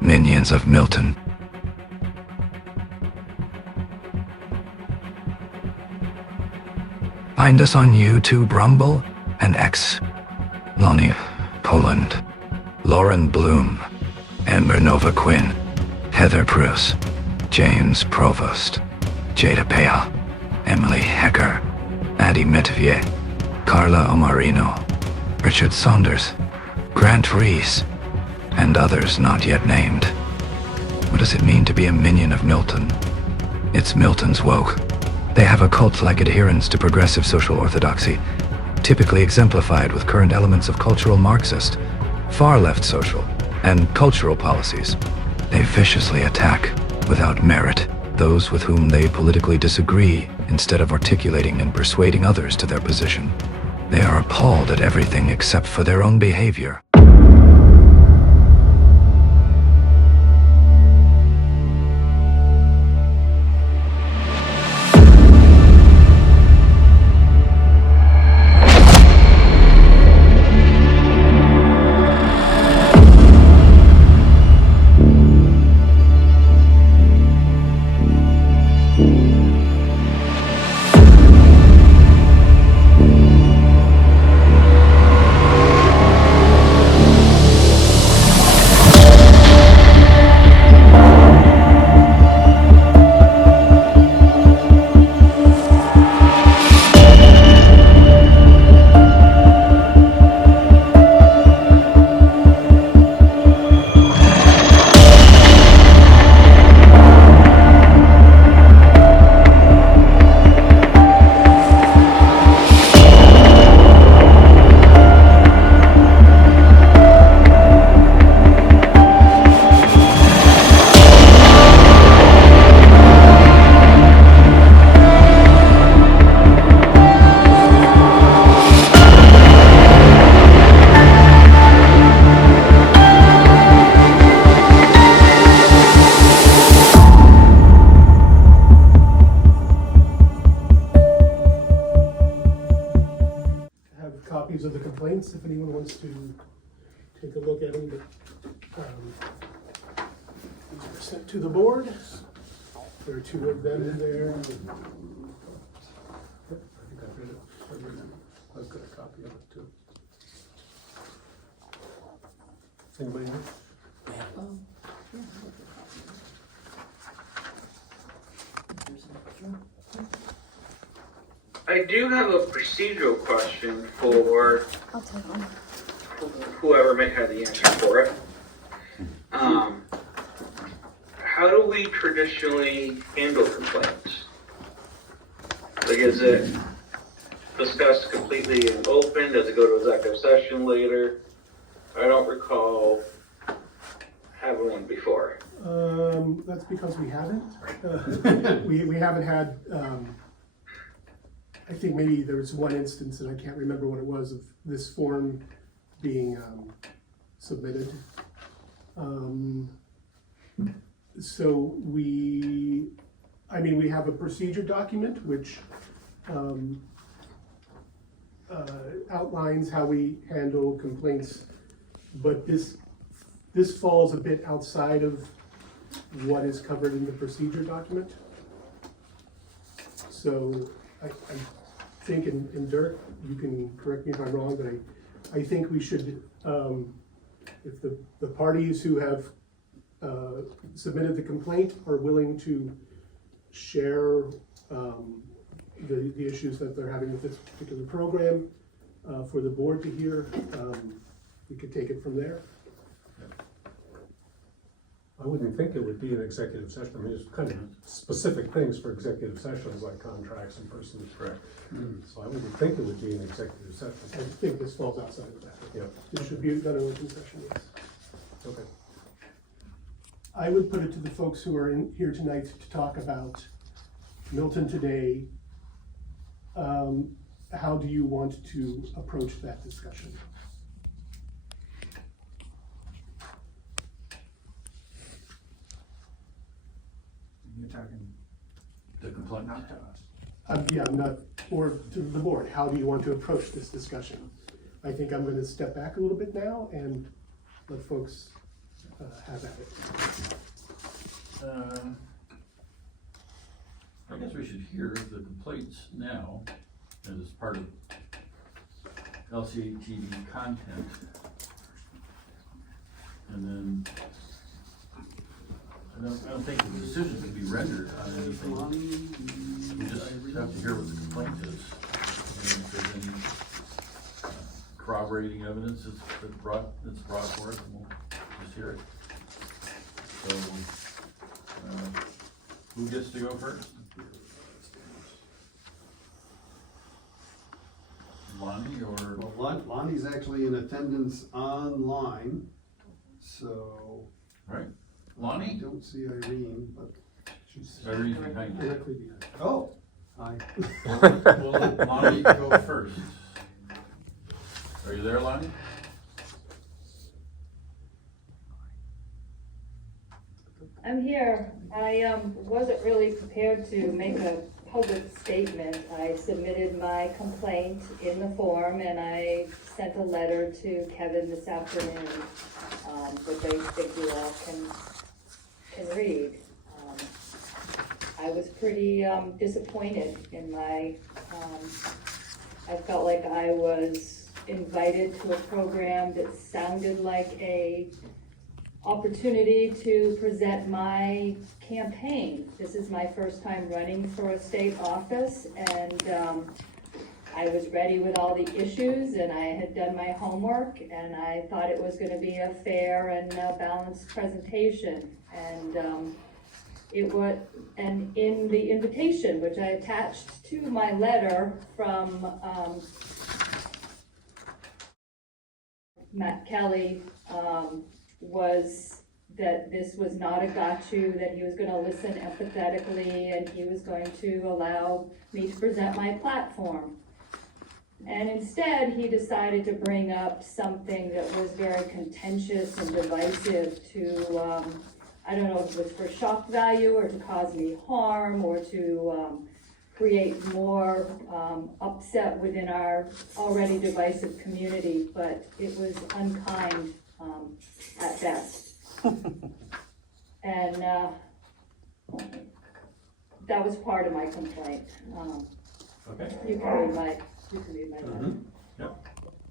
Minions of Milton. Find us on YouTube, Rumble, and X. Lonnie Poland, Lauren Bloom, Amber Nova Quinn, Heather Bruce, James Provost, Jada Pea, Emily Hecker, Addie Metivier, Karla Ummarino, Richard Saunders, Grant Rees, and others not yet named. What does it mean to be a minion of Milton? It's Milton's woke. They have a cult-like adherence to progressive social orthodoxy, typically exemplified with current elements of cultural Marxist, far-left social, and cultural policies. They viciously attack, without merit, those with whom they politically disagree, instead of articulating and persuading others to their position. They are appalled at everything except for their own behavior. Of the complaints, if anyone wants to take a look at them. These were sent to the board. There are two of them in there. I think I've read it. I've got a copy of it too. Anybody else? I do have a procedural question for whoever may have the answer for it. How do we traditionally handle complaints? Like, is it discussed completely in open? Does it go to executive session later? I don't recall having one before. That's because we haven't. We haven't had. I think maybe there was one instance, and I can't remember what it was, of this form being submitted. So we have a procedure document which outlines how we handle complaints, but this falls a bit outside of what is covered in the procedure document. So I think, and Dirk, you can correct me if I'm wrong, but I think we should, if the parties who have submitted the complaint are willing to share the issues that they're having with this particular program for the board to hear, we could take it from there. I wouldn't think it would be an executive session. I mean, there's kind of specific things for executive sessions like contracts and persons. Correct. So I wouldn't think it would be an executive session. I think this falls outside of that. Yeah. This should be done in open session, yes. Okay. I would put it to the folks who are in here tonight to talk about Milton Today. How do you want to approach that discussion? You're talking the complaint, not to us. Yeah, I'm not, or to the board, how do you want to approach this discussion? I think I'm going to step back a little bit now and let folks have at it. I guess we should hear the complaints now as part of LCATV content. And then, I don't think the decision can be rendered on anything. We just have to hear what the complaint is. And if there's any corroborating evidence that's brought forth, and we'll just hear it. So, who gets to go first? Lonnie or? Well, Lonnie's actually in attendance online, so. Right, I Lonnie? don't see Irene, but, Irene's behind you. Directly behind. oh, hi. We'll let Lonnie go first. Are you there, Lonnie? I'm here. I wasn't really prepared to make a public statement. I submitted my complaint in the form and I sent a letter to Kaden this afternoon, which I think you all can read. I was pretty disappointed in my, I felt like I was invited to a program that sounded like a opportunity to present my campaign. This is my first time running for a state office, and I was ready with all the issues, and I had done my homework, and I thought it was going to be a fair and balanced presentation. And it was, and in the invitation, which I attached to my letter from Matt Kelly, was that this was not a gotcha, that he was going to listen empathetically and he was going to allow me to present my platform. And instead, he decided to bring up something that was very contentious and divisive to, I don't know if it was for shock value or to cause me harm or to create more upset within our already divisive community, but it was unkind at best. And that was part of my complaint. Okay. You can read my letter. Yep.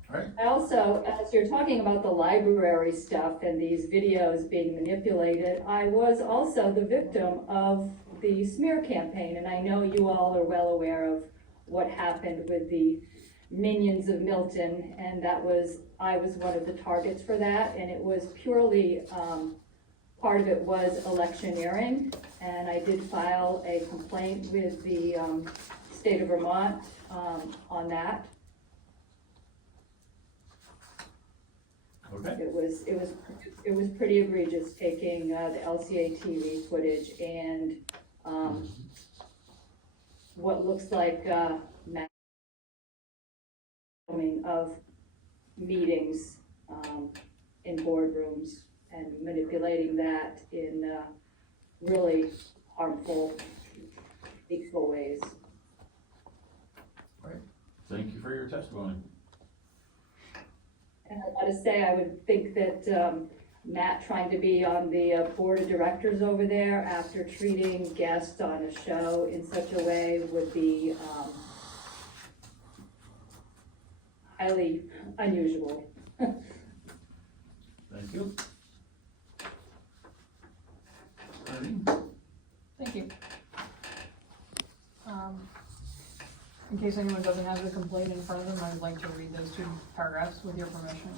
All right. I also, as you're talking about the library stuff and these videos being manipulated, I was also the victim of the smear campaign, and I know you all are well aware of what happened with the Minions of Milton, and I was one of the targets for that, and it was purely, part of it was electioneering, and I did file a complaint with the state of Vermont on that. Okay. It was pretty egregious taking the LCATV footage and what looks like filming of meetings in boardrooms and manipulating that in really harmful, hateful ways. All right. Thank you for your testimony. And I gotta say, I would think that Matt trying to be on the board of directors over there after treating guests on a show in such a way would be highly unusual. Thank you. Irene? Thank you. In case anyone doesn't have the complaint in front of them, I would like to read those 2 paragraphs with your permission.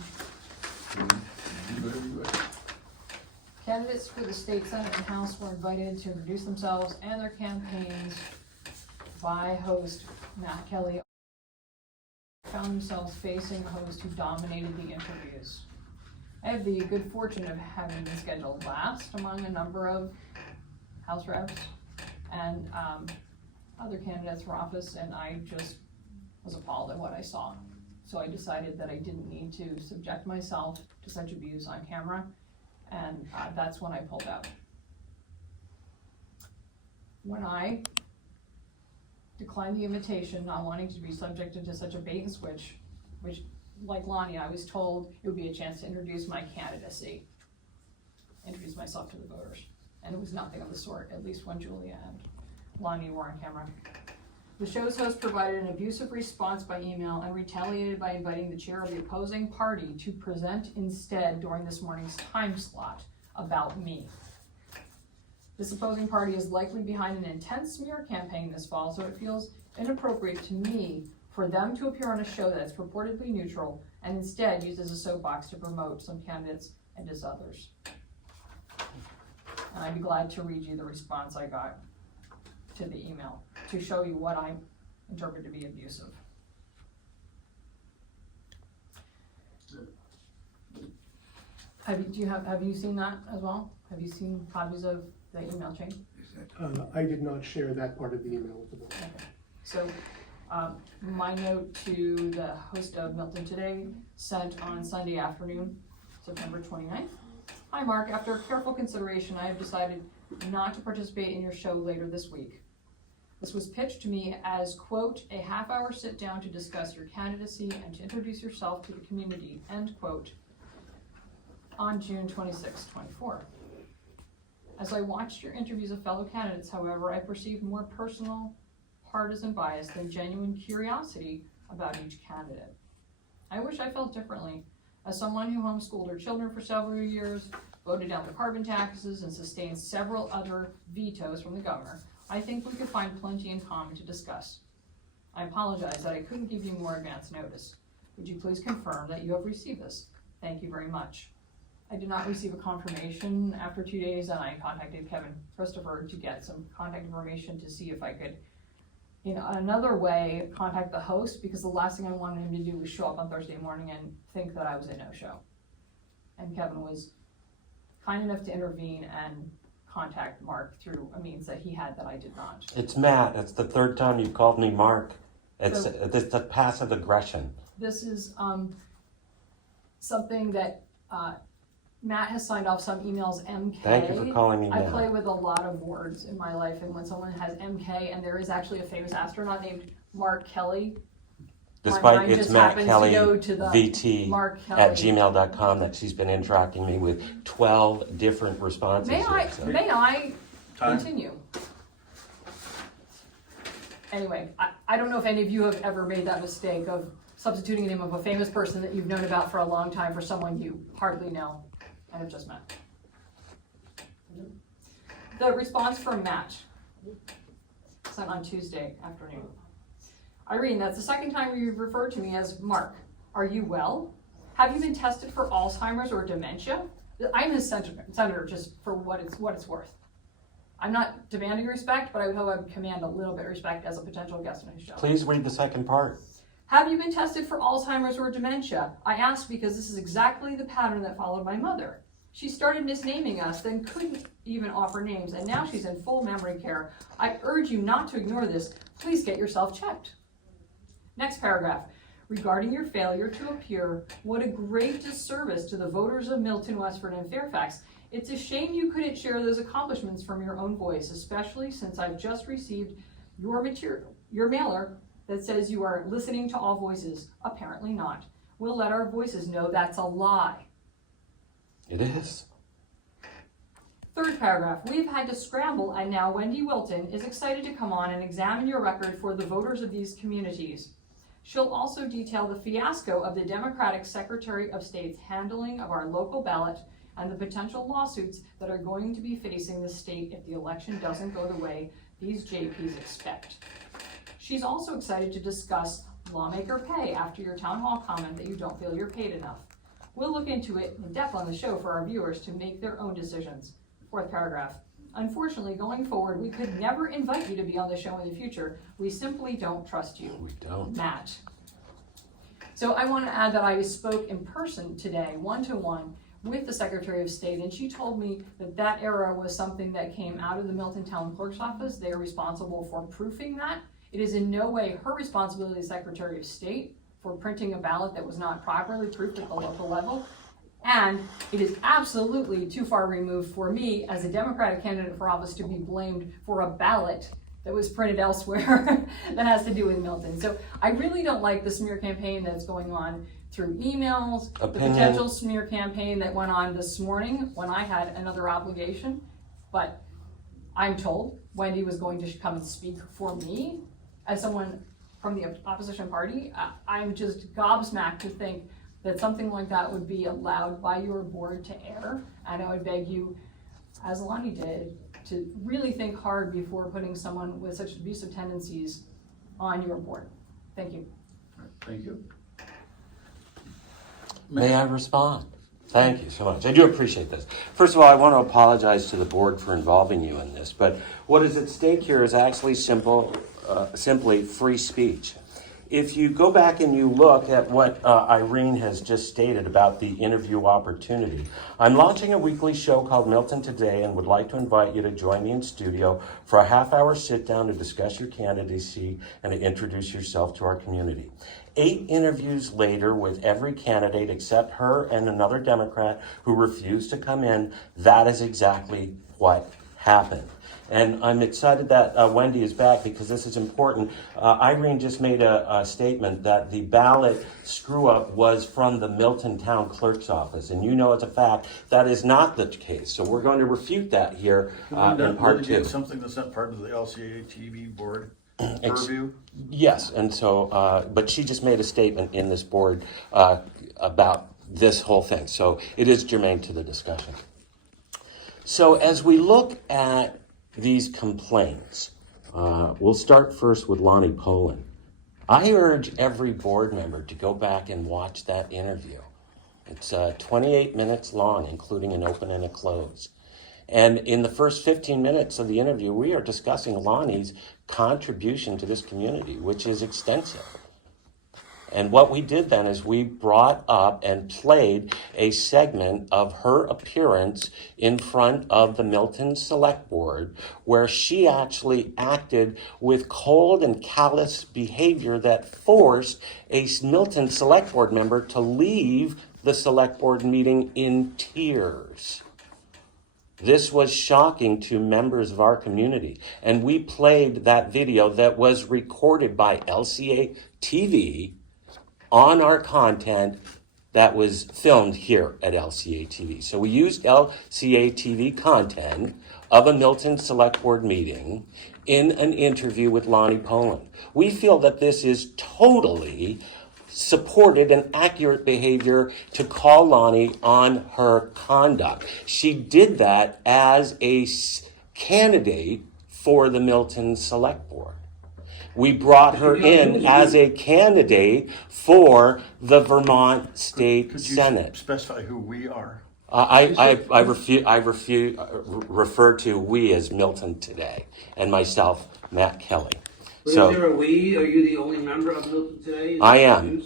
Do whatever you wish. Candidates for the state senate and house were invited to introduce themselves and their campaigns by host Matt Kelly. Found themselves facing a host who dominated the interviews. I have the good fortune of having been scheduled last among a number of house reps and other candidates for office, and I just was appalled at what I saw. So I decided that I didn't need to subject myself to such abuse on camera, and that's when I pulled out. When I declined the invitation, not wanting to be subjected to such a bait and switch, which, like Lonnie, I was told it would be a chance to introduce my candidacy. introduce myself to the voters. And it was nothing of the sort, at least when Julia and Lonnie were on camera. The show's host provided an abusive response by email and retaliated by inviting the chair of the opposing party to present instead during this morning's time slot about me. This opposing party is likely behind an intense smear campaign this fall, so it feels inappropriate to me for them to appear on a show that's purportedly neutral and instead used as a soapbox to promote some candidates and diss others. And I'd be glad to read you the response I got to the email to show you what I interpret to be abusive. Have you seen that as well? Have you seen copies of the email chain? I did not share that part of the email with the board. Okay. So, my note to the host of Milton Today, sent on Sunday afternoon, September 29th. Hi Mark, after careful consideration, I have decided not to participate in your show later this week. This was pitched to me as, quote, a half-hour sit-down to discuss your candidacy and to introduce yourself to the community, end quote, on June 26, 24. As I watched your interviews of fellow candidates, however, I perceived more personal, partisan bias than genuine curiosity about each candidate. I wish I felt differently. As someone who homeschooled her children for several years, voted down the carbon taxes, and sustained several other vetoes from the governor, I think we could find plenty in common to discuss. I apologize that I couldn't give you more advance notice. Would you please confirm that you have received this? Thank you very much. I did not receive a confirmation after 2 days, and I contacted Kevin Christopher to get some contact information to see if I could, in another way, contact the host, because the last thing I wanted him to do was show up on Thursday morning and think that I was a no-show. And Kevin was kind enough to intervene and contact Mark through a means that he had that I did not. It's Matt. It's the third time you've called me Mark. It's the passive aggression. This is something that Matt has signed off some emails MK. Thank you for calling me I Matt. play with a lot of words in my life, and when someone has MK, and there is actually a famous astronaut named Mark Kelly. Despite it's Matt Kelly VT Mark Kelly. at gmail.com that she's been interacting me with 12 different responses. May I Time. continue? Anyway, I don't know if any of you have ever made that mistake of substituting the name of a famous person that you've known about for a long time for someone you hardly know and have just met. The response from Matt, sent on Tuesday afternoon. Irene, that's the second time you've referred to me as Mark. Are you well? Have you been tested for Alzheimer's or dementia? I'm his senator, just for what it's worth. I'm not demanding respect, but I would hope I would command a little bit of respect as a potential guest on his show. Please read the second part. Have you been tested for Alzheimer's or dementia? I asked because this is exactly the pattern that followed my mother. She started misnaming us, then couldn't even offer names, and now she's in full memory care. I urge you not to ignore this. Please get yourself checked. Next paragraph. Regarding your failure to appear, what a great disservice to the voters of Milton, Westford, and Fairfax. It's a shame you couldn't share those accomplishments from your own voice, especially since I've just received your mailer that says you are listening to all voices. Apparently not. We'll let our voices know that's a lie. It is. Third paragraph. We've had to scramble, and now Wendy Wilton is excited to come on and examine your record for the voters of these communities. She'll also detail the fiasco of the Democratic Secretary of State's handling of our local ballot and the potential lawsuits that are going to be facing the state if the election doesn't go the way these JPs expect. She's also excited to discuss lawmaker pay after your town hall comment that you don't feel you're paid enough. We'll look into it in depth on the show for our viewers to make their own decisions. Fourth paragraph. Unfortunately, going forward, we could never invite you to be on the show in the future. We simply don't trust you. We don't. Matt. So I want to add that I spoke in person today, one-to-one, with the Secretary of State, and she told me that that error was something that came out of the Milton Town Clerk's office. They are responsible for proofing that. It is in no way her responsibility as Secretary of State for printing a ballot that was not properly proofed at the local level. And it is absolutely too far removed for me as a Democratic candidate for office to be blamed for a ballot that was printed elsewhere that has to do with Milton. So I really don't like the smear campaign that's going on through emails, the Opinion. potential smear campaign that went on this morning when I had another obligation. But I'm told Wendy was going to come and speak for me as someone from the opposition party. I'm just gobsmacked to think that something like that would be allowed by your board to air. And I would beg you, as Lonnie did, to really think hard before putting someone with such abusive tendencies on your board. Thank you. Thank you. May I respond? Thank you so much. I do appreciate this. First of all, I want to apologize to the board for involving you in this, but what is at stake here is actually simply free speech. If you go back and you look at what Irene has just stated about the interview opportunity, I'm launching a weekly show called Milton Today and would like to invite you to join me in studio for a half-hour sit-down to discuss your candidacy and to introduce yourself to our community. 8 interviews later with every candidate except her and another Democrat who refused to come in, that is exactly what happened. And I'm excited that Wendy is back because this is important. Irene just made a statement that the ballot screw-up was from the Milton Town Clerk's office. And you know as a fact that is not the case. So we're going to refute that here in part 2. Something that's not part of the LCATV board purview? Yes, and so, but she just made a statement in this board about this whole thing. So it is germane to the discussion. So as we look at these complaints, we'll start first with Lonnie Poland. I urge every board member to go back and watch that interview. It's 28 minutes long, including an open and a close. And in the first 15 minutes of the interview, we are discussing Lonnie's contribution to this community, which is extensive. And what we did then is we brought up and played a segment of her appearance in front of the Milton Select Board, where she actually acted with cold and callous behavior that forced a Milton Select Board member to leave the Select Board meeting in tears. This was shocking to members of our community. And we played that video that was recorded by LCATV on our content that was filmed here at LCATV. So we used LCATV content of a Milton Select Board meeting in an interview with Lonnie Poland. We feel that this is totally supported and accurate behavior to call Lonnie on her conduct. She did that as a candidate for the Milton Select Board. We brought her in as a candidate for the Vermont State Could you Senate. specify who we are? I refer to we as Milton Today, and myself, Matt Kelly. Is there a we? Are you the only member of Milton Today? I am.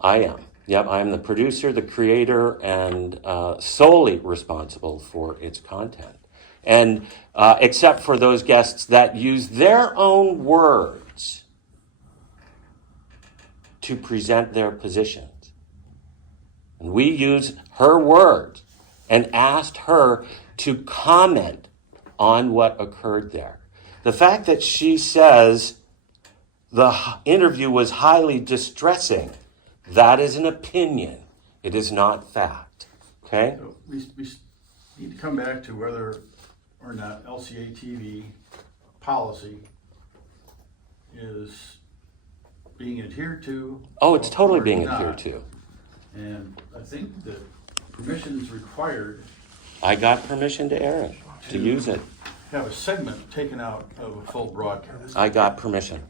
I am. Yep, I am the producer, the creator, and solely responsible for its content. And except for those guests that use their own words to present their positions. And we use her words and asked her to comment on what occurred there. The fact that she says the interview was highly distressing, that is an opinion. It is not fact. Okay? So we need to come back to whether or not LCATV policy is being adhered to. Oh, it's totally being not. adhered to. And I think that permission is required. I got permission to air it, to use it. Have a segment taken out of a full broadcast. I got permission.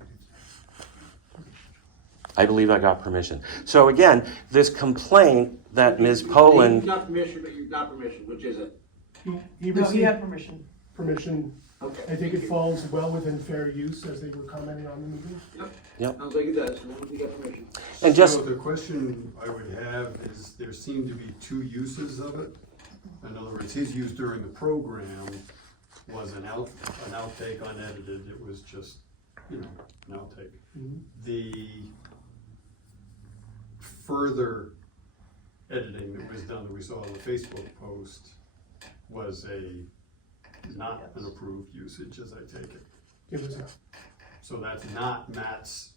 I believe I got permission. So again, this complaint that Ms. Poland... You got permission, but you got permission. Which is it? He No, he had received permission. permission. Okay. I think it falls well within fair use as they were commenting on the meeting. Yep. Sounds like it does. You got permission. And just... So the question I would have is, there seem to be 2 uses of it. In other words, his use during the program was an outtake unedited. It was just, an outtake. Mm-hmm. The further editing that was done that we saw on the Facebook post was not an approved usage, as I take it. It was So that's not Matt's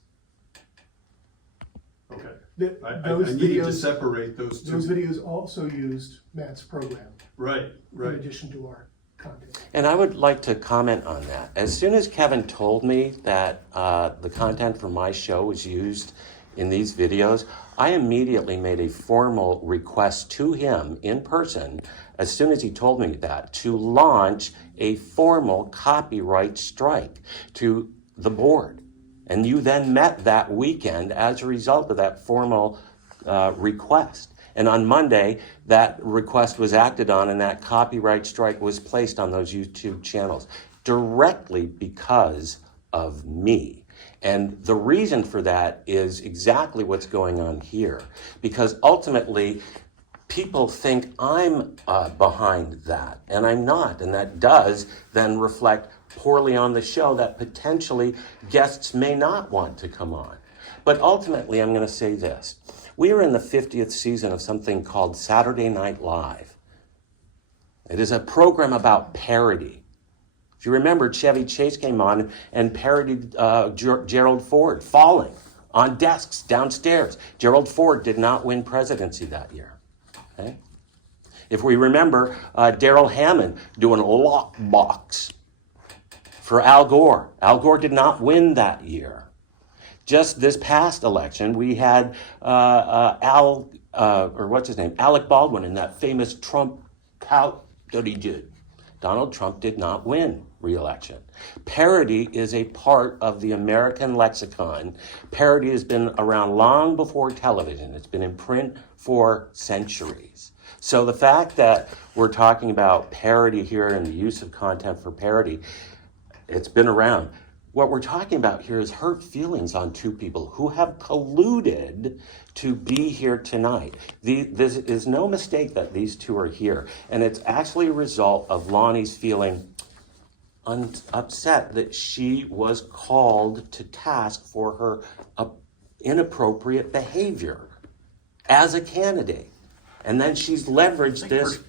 Okay. I Those needed to videos, separate those two. those videos also used Matt's program Right, in right. addition to our content. And I would like to comment on that. As soon as Kevin told me that the content from my show was used in these videos, I immediately made a formal request to him in person, as soon as he told me that, to launch a formal copyright strike to the board. And you then met that weekend as a result of that formal request. And on Monday, that request was acted on and that copyright strike was placed on those YouTube channels directly because of me. And the reason for that is exactly what's going on here. Because ultimately, people think I'm behind that, and I'm not. And that does then reflect poorly on the show that potentially guests may not want to come on. But ultimately, I'm going to say this. We are in the 50th season of something called Saturday Night Live. It is a program about parody. If you remember, Chevy Chase came on and parodied Gerald Ford falling on desks downstairs. Gerald Ford did not win presidency that year. Okay? If we remember, Darrell Hammond doing a lockbox for Al Gore. Al Gore did not win that year. Just this past election, we had Alec Baldwin in that famous Trump pout that he did. Donald Trump did not win re-election. Parody is a part of the American lexicon. Parody has been around long before television. It's been in print for centuries. So the fact that we're talking about parody here and the use of content for parody, it's been around. What we're talking about here is hurt feelings on two people who have colluded to be here tonight. This is no mistake that these two are here. And it's actually a result of Lonnie's feeling upset that she was called to task for her inappropriate behavior as a candidate. And then she's leveraged this.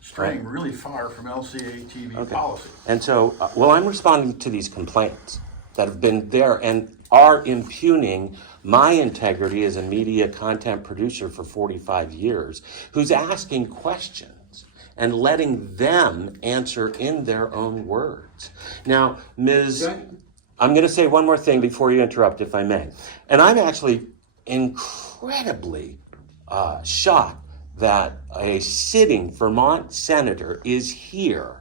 Straying really far from LCATV policy. And so, I'm responding to these complaints that have been there and are impugning my integrity as a media content producer for 45 years, who's asking questions and letting them answer in their own words. Now, Ms. I'm going to say one more thing before you interrupt, if I may. And I'm actually incredibly shocked that a sitting Vermont senator is here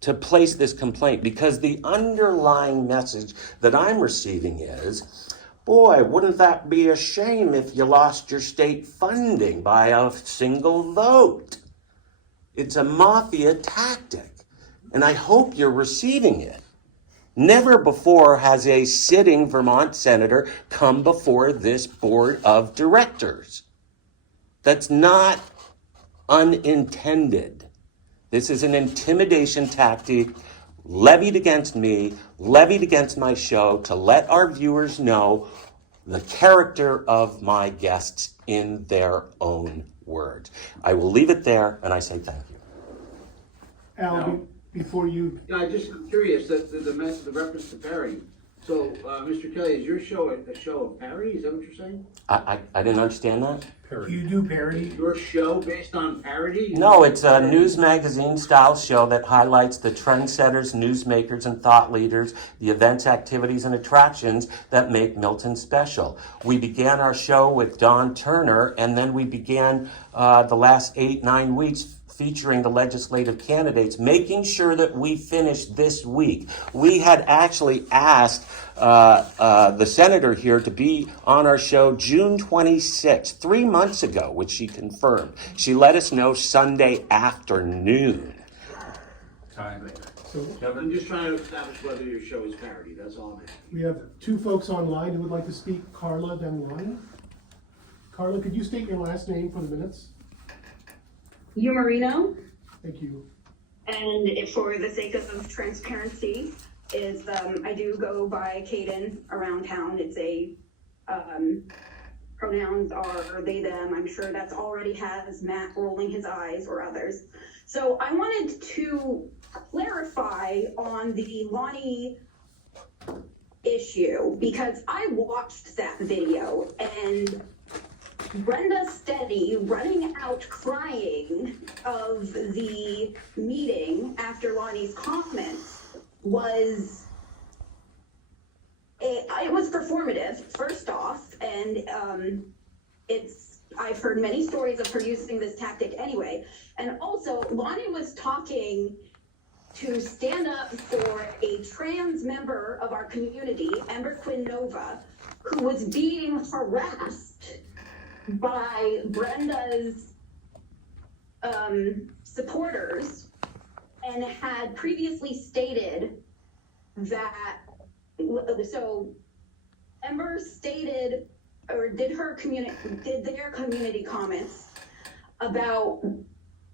to place this complaint, because the underlying message that I'm receiving is, boy, wouldn't that be a shame if you lost your state funding by a single vote? It's a mafia tactic, and I hope you're receiving it. Never before has a sitting Vermont senator come before this board of directors. That's not unintended. This is an intimidation tactic levied against me, levied against my show, to let our viewers know the character of my guests in their own words. I will leave it there, and I say thank you. Al, before you... I'm just curious, the reference to parody. So, Mr. Kelly, is your show a show of parody? Is that what you're saying? I didn't understand that. You do parody? Your show based on parody? No, it's a news magazine style show that highlights the trendsetters, newsmakers, and thought leaders, the events, activities, and attractions that make Milton special. We began our show with Don Turner, and then we began the last 8-9 weeks featuring the legislative candidates, making sure that we finished this week. We had actually asked the senator here to be on our show June 26th, 3 months ago, which she confirmed. She let us know Sunday afternoon. So I'm just trying to establish whether your show is parody, that's all I'm asking. we have two folks online who would like to speak, Karla, then Lonnie. Karla, could you state your last name for the minutes? Ummarino, Thank you. and for the sake of transparency, is I do go by Kaden around town. It's a pronouns are they, them. I'm sure that's already has Matt rolling his eyes or others. So I wanted to clarify on the Lonnie issue because I watched that video and Brenda Steady running out crying of the meeting after Lonnie's comments was it was performative, first off, and I've heard many stories of her using this tactic anyway. And also, Lonnie was talking to stand up for a trans member of our community, Ember Quinn Nova, who was being harassed by Brenda's supporters and had previously stated that, so Ember stated or did their community comments about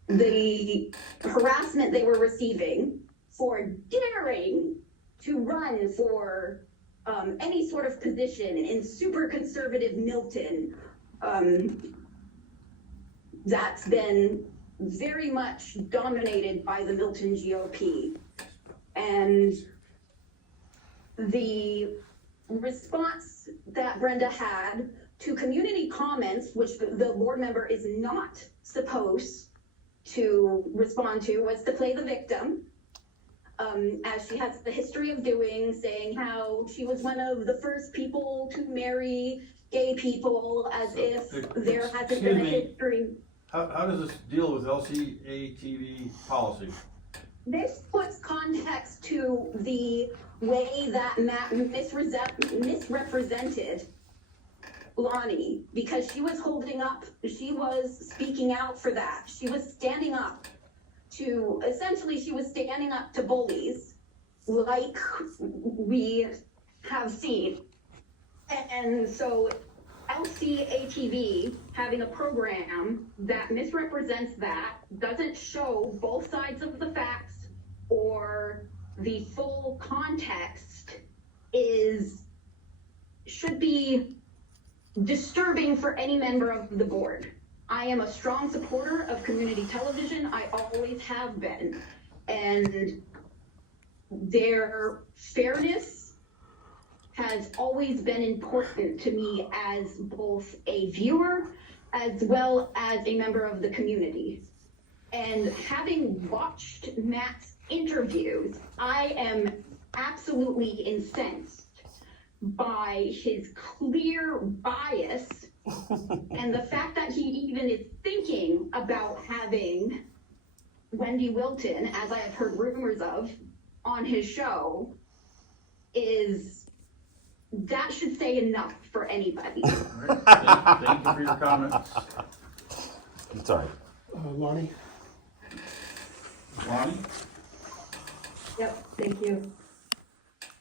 the harassment they were receiving for daring to run for any sort of position in super conservative Milton. That's been very much dominated by the Milton GOP. And the response that Brenda had to community comments, which the board member is not supposed to respond to, was to play the victim, as she has the history of doing, saying how she was one of the first people to marry gay people, as if there hasn't been a history. How does this deal with LCATV policy? This puts context to the way that Matt misrepresented Lonnie, because she was speaking out for that. She was standing up to, essentially she was standing up to bullies, like we have seen. And so LCATV having a program that misrepresents that, doesn't show both sides of the facts or the full context, should be disturbing for any member of the board. I am a strong supporter of community television. I always have been. And their fairness has always been important to me as both a viewer as well as a member of the community. And having watched Matt's interviews, I am absolutely incensed by his clear bias and the fact that he even is thinking about having Wendy Wilton, as I have heard rumors of, on his show, that should say enough for anybody. All right. Thank you for your comments. I'm sorry. Lonnie? Lonnie? Yep, thank you.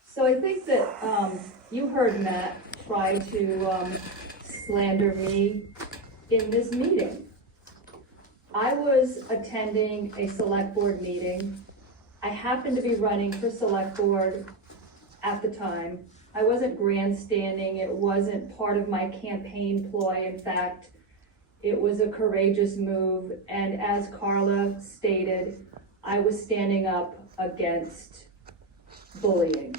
So I think that you heard Matt try to slander me in this meeting. I was attending a select board meeting. I happened to be running for select board at the time. I wasn't grandstanding. It wasn't part of my campaign ploy. In fact, it was a courageous move. And as Karla stated, I was standing up against bullying.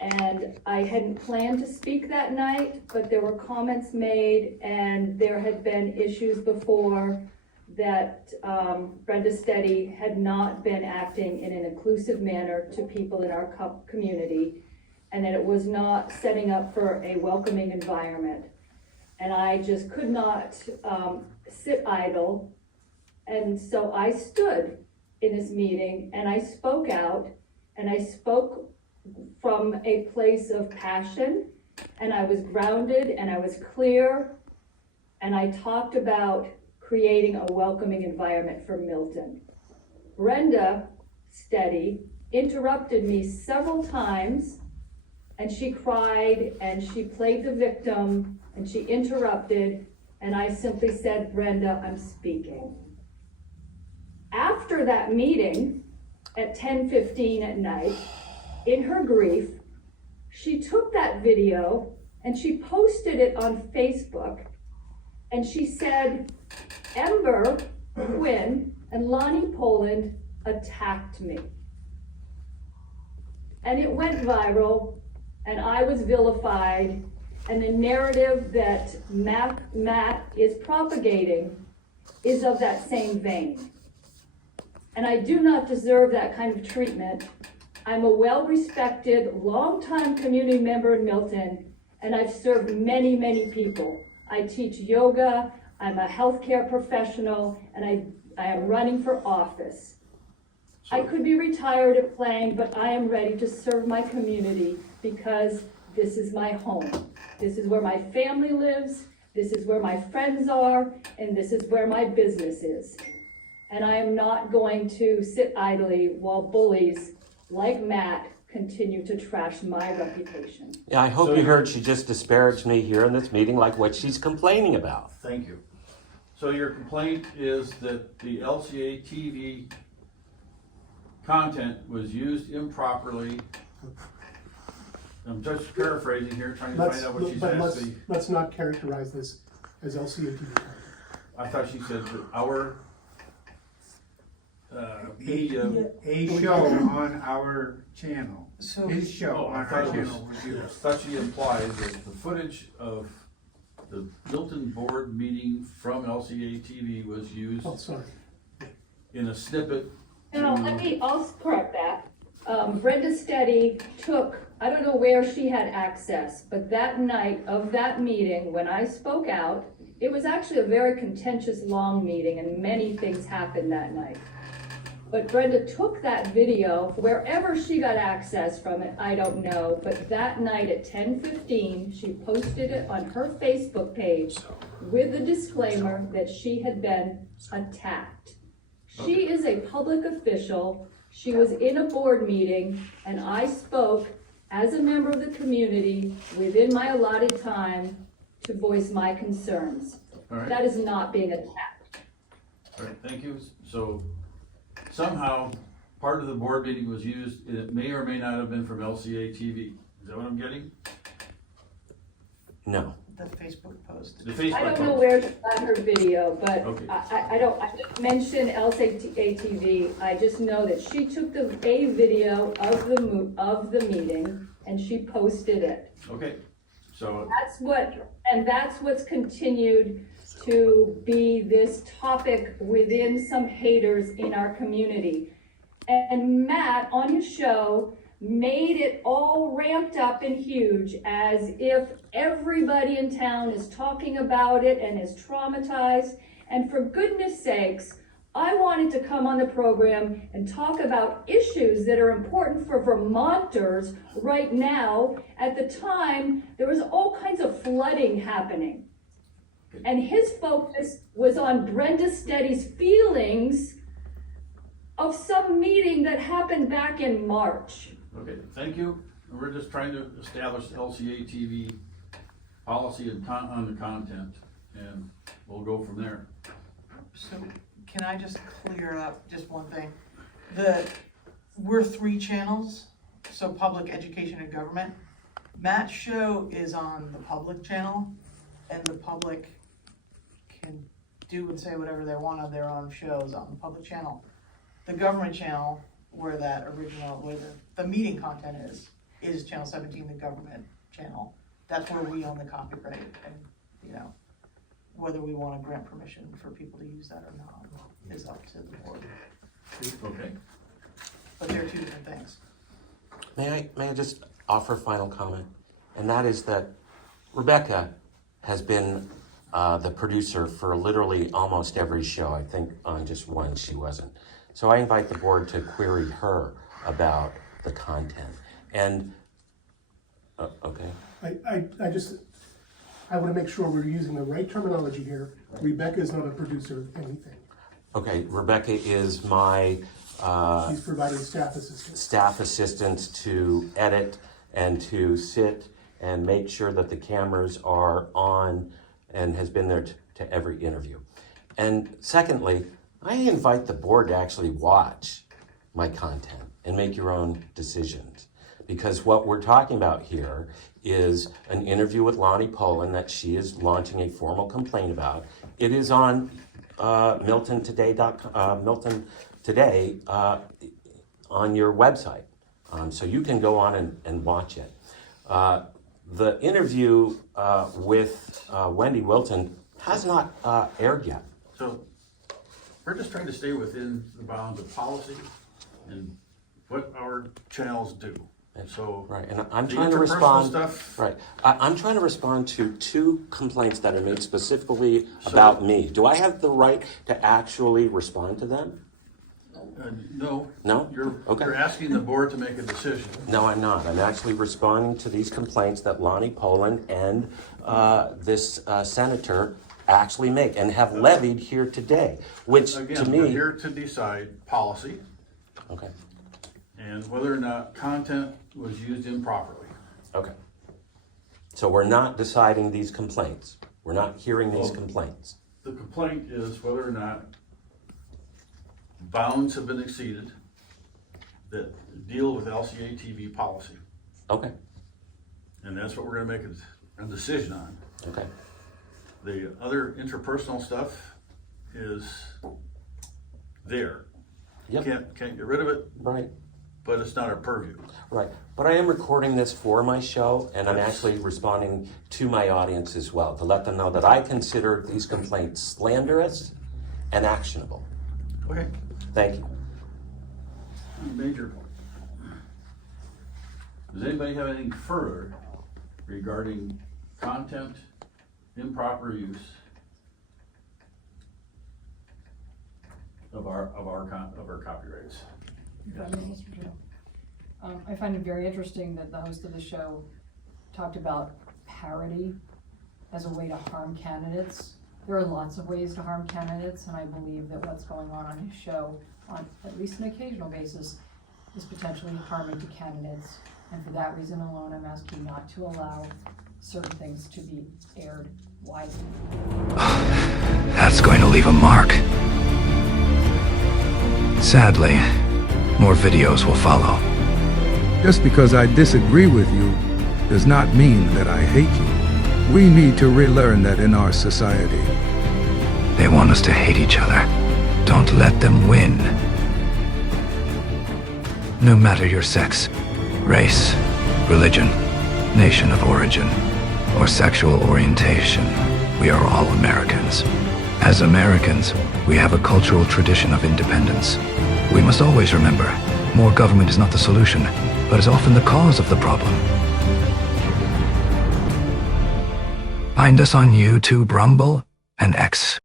And I hadn't planned to speak that night, but there were comments made, and there had been issues before that Brenda Steady had not been acting in an inclusive manner to people in our community, and that it was not setting up for a welcoming environment. And I just could not sit idle. And so I stood in this meeting and I spoke out, and I spoke from a place of passion, and I was grounded and I was clear, and I talked about creating a welcoming environment for Milton. Brenda Steady interrupted me several times, and she cried and she played the victim and she interrupted, and I simply said, Brenda, I'm speaking. After that meeting at 10:15 at night, in her grief, she took that video and she posted it on Facebook, and she said, Ember Quinn and Lonnie Poland attacked me. And it went viral, and I was vilified, and the narrative that Matt is propagating is of that same vein. And I do not deserve that kind of treatment. I'm a well-respected, longtime community member in Milton, and I've served many, many people. I teach yoga, I'm a healthcare professional, and I am running for office. I could be retired at playing, but I am ready to serve my community because this is my home. This is where my family lives, this is where my friends are, and this is where my business is. And I am not going to sit idly while bullies like Matt continue to trash my reputation. Yeah, I hope you heard she just disparaged me here in this meeting like what she's complaining about. Thank you. So your complaint is that the LCATV content was used improperly. I'm just paraphrasing here, trying to find out what she's asking. Let's not characterize this as LCATV. I thought she said that our media. A show on our channel. So- His show Oh, on I our thought it was, channel was I used. thought she implied that the footage of the Milton board meeting from LCATV was used Oh, sorry. in a snippet. Now, I'll correct that. Brenda Steady took, I don't know where she had access, but that night of that meeting, when I spoke out, it was actually a very contentious, long meeting, and many things happened that night. But Brenda took that video, wherever she got access from it, I don't know, but that night at 10:15, she posted it on her Facebook page with the disclaimer that she had been attacked. She is a public official, she was in a board meeting, and I spoke as a member of the community within my allotted time to voice my concerns. All right. That is not being attacked. All right, thank you. So somehow, part of the board meeting was used, and it may or may not have been from LCATV. Is that what I'm getting? No. The Facebook post. The Facebook I don't know post. where she got her video, but Okay. I didn't mention LCATV. I just know that she took a video of the meeting and she posted it. Okay, so, That's what's continued to be this topic within some haters in our community. And Matt, on his show, made it all ramped up and huge as if everybody in town is talking about it and is traumatized. And for goodness sakes, I wanted to come on the program and talk about issues that are important for Vermonters right now. At the time, there was all kinds of flooding happening. And his focus was on Brenda Steady's feelings of some meeting that happened back in March. okay, thank you. We're just trying to establish LCATV policy and on the content, and we'll go from there. So can I just clear up just one thing? We're 3 channels, so public, education, and government. Matt's show is on the public channel, and the public can do and say whatever they want on their own shows on the public channel. The government channel, where the meeting content is channel 17, the government channel. That's where we own the copyright, and whether we want to grant permission for people to use that or not is up to the board. Okay. But they're 2 different things. May I just offer a final comment? And that is that Rebecca has been the producer for literally almost every show. I think on just one she wasn't. So I invite the board to query her about the content. And, okay. I want to make sure we're using the right terminology here. Rebecca is not a producer of anything. Okay, Rebecca is my She's providing staff assistance. staff assistant to edit and to sit and make sure that the cameras are on and has been there to every interview. And secondly, I invite the board to actually watch my content and make your own decisions. Because what we're talking about here is an interview with Lonnie Poland that she is launching a formal complaint about. It is on Milton Today on your website. So you can go on and watch it. The interview with Wendy Wilton has not aired yet. So we're just trying to stay within the bounds of policy and what our channels do. So Right, and I'm the trying to interpersonal respond. stuff- Right, I'm trying to respond to 2 complaints that are made specifically about me. Do I have the right to actually respond to them? No. No? You're Okay. asking the board to make a decision. No, I'm not. I'm actually responding to these complaints that Lonnie Poland and this senator actually make and have levied here today, which to Again, we're me. here to decide policy Okay, and whether or not content was used improperly. okay. So we're not deciding these complaints. We're not hearing these complaints. The complaint is whether or not bounds have been exceeded that deal with LCATV policy. Okay, And that's what we're gonna make a decision on. okay. The other interpersonal stuff is there. Yep. Can't get rid of it, Right. but it's not our purview. Right, but I am recording this for my show, and I'm actually responding to my audience as well, to let them know that I consider these complaints slanderous and actionable. Okay. Thank you. Major. Does anybody have anything further regarding content, improper use of our copyrights? I find it very interesting that the host of the show talked about parody as a way to harm candidates. There are lots of ways to harm candidates, and I believe that what's going on his show, on at least an occasional basis, is potentially harming to candidates. And for that reason alone, I'm asking not to allow certain things to be aired widely. That's going to leave a mark. Sadly, more videos will follow. Just because I disagree with you does not mean that I hate you. We need to relearn that in our society. They want us to hate each other. Don't let them win. No matter your sex, race, religion, nation of origin, or sexual orientation, we are all Americans. As Americans, we have a cultural tradition of independence. We must always remember, more government is not the solution, but is often the cause of the problem. Find us on YouTube, Rumble, and X.